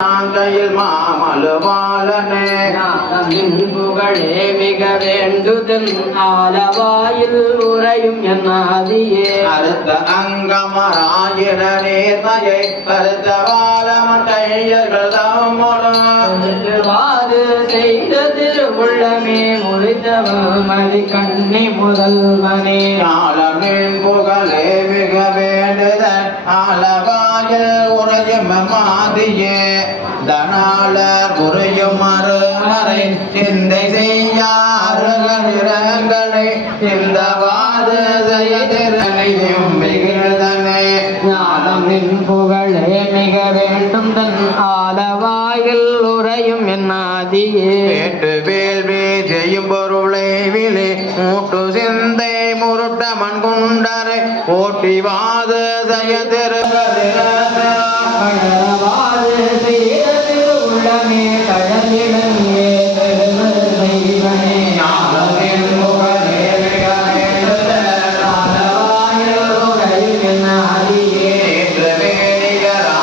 கையில் மாமலுவாளனே புகழே மிக வேண்டுதல் ஆலவாயில் உறையும் என் ஆதியே அறுத்த அங்கமராயிரனே தயை கருத்த வாழமன் கையர்கள் வாது செய்த திருவுள்ளமே முழித்தவமதி கண்ணி முதல்வனே ஆலமின் புகழே மிக வேண்டுதல் ஆலவாயில் உறையும் மாதியே தனாளர் உரையும் மறுமறை சிந்தை செய்யாறுகளை இந்த வாத செய்திருந்தனை ஞானமின் புகழே மிக வேண்டும் தன் ஆலவாயில் உறையும் என் ஆதியே கேட்டு வேள்வி செய்யும் பொருளை விழி மூட்டு சிந்தை முருட்ட மண் குண்டரை ஓட்டி வாத செய்ய உள்ளமே